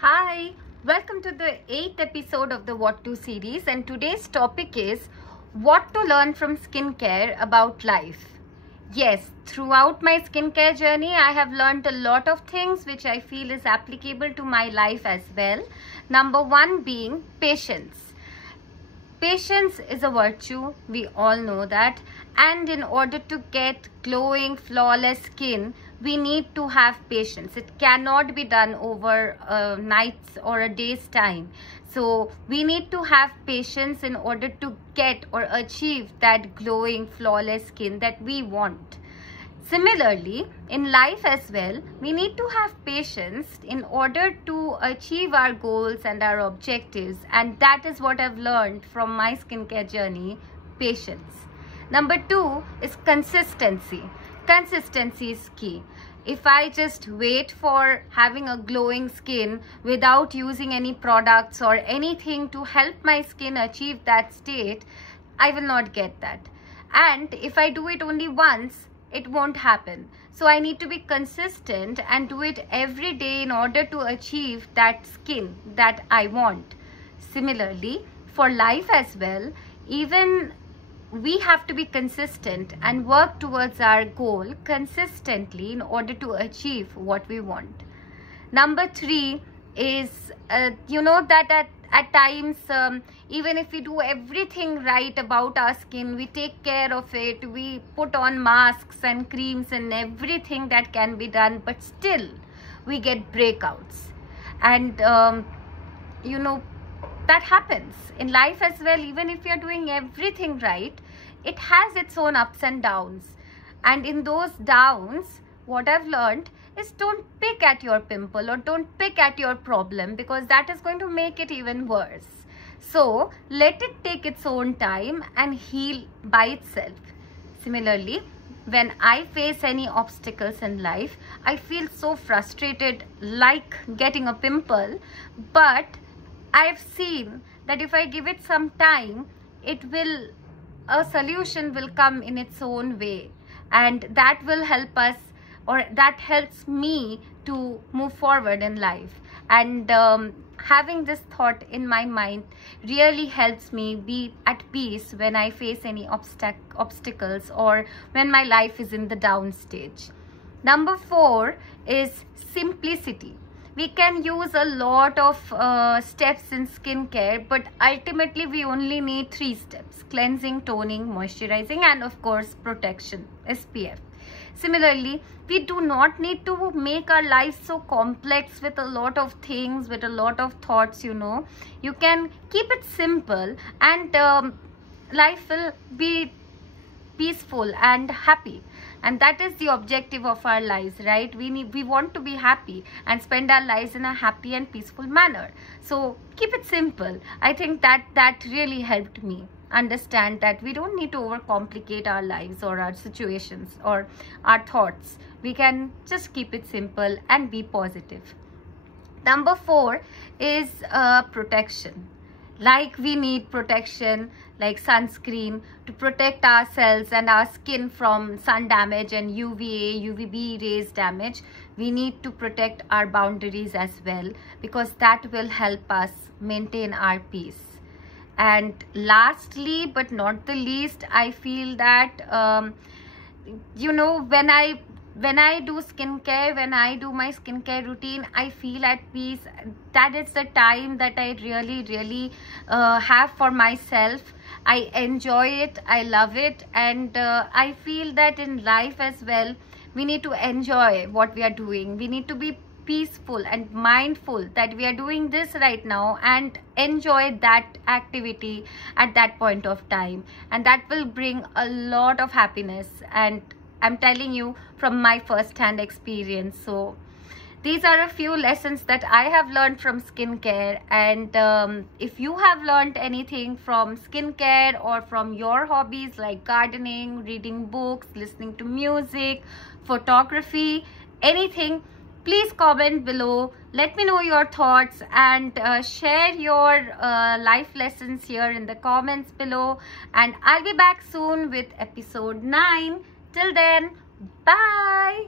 Hi, welcome to the 8th episode of the What To series, and today's topic is what to learn from skincare about life. Yes, throughout my skincare journey, I have learned a lot of things which I feel is applicable to my life as well. Number one being patience. Patience is a virtue, we all know that, and in order to get glowing, flawless skin, we need to have patience. It cannot be done over nights or a day's time. So we need to have patience in order to get or achieve that glowing, flawless skin that we want. Similarly, in life as well, we need to have patience in order to achieve our goals and our objectives, and that is what I've learned from my skincare journey, patience. Number two is consistency. Consistency is key. If I just wait for having a glowing skin without using any products or anything to help my skin achieve that state, I will not get that. And if I do it only once, it won't happen. So I need to be consistent and do it every day in order to achieve that skin that I want. Similarly, for life as well, even we have to be consistent and work towards our goal consistently in order to achieve what we want. Number three is, that at times, even if we do everything right about our skin, we take care of it, we put on masks and creams and everything that can be done, but still we get breakouts. And, that happens in life as well. Even if you're doing everything right, it has its own ups and downs. And in those downs, what I've learned is don't pick at your pimple or don't pick at your problem, because that is going to make it even worse. So let it take its own time and heal by itself. Similarly, when I face any obstacles in life, I feel so frustrated, like getting a pimple, but I've seen that if I give it some time, a solution will come in its own way, and that will help us, or that helps me to move forward in life. And having this thought in my mind really helps me be at peace when I face any obstacles or when my life is in the down stage. Number four is simplicity. We can use a lot of steps in skincare, but ultimately we only need 3 steps: cleansing, toning, moisturizing, and of course protection, SPF. Similarly, we do not need to make our lives so complex with a lot of things, with a lot of thoughts. You can keep it simple, and life will be peaceful and happy. And that is the objective of our lives, right? We want to be happy and spend our lives in a happy and peaceful manner. So keep it simple. I think that really helped me understand that we don't need to overcomplicate our lives or our situations or our thoughts. We can just keep it simple and be positive. Number four is protection. Like we need protection, like sunscreen, to protect ourselves and our skin from sun damage and UVA, UVB rays damage. We need to protect our boundaries as well, because that will help us maintain our peace. And lastly, but not the least, I feel that, when I do skincare, when I do my skincare routine, I feel at peace. That is the time that I really have for myself. I enjoy it, I love it, and I feel that in life as well, we need to enjoy what we are doing. We need to be peaceful and mindful that we are doing this right now and enjoy that activity at that point of time, and that will bring a lot of happiness. And I'm telling you from my first-hand experience. So these are a few lessons that I have learned from skincare. And if you have learned anything from skincare or from your hobbies like gardening, reading books, listening to music, photography, anything, please comment below. Let me know your thoughts and share your life lessons here in the comments below. And I'll be back soon with episode 9. Till then, bye.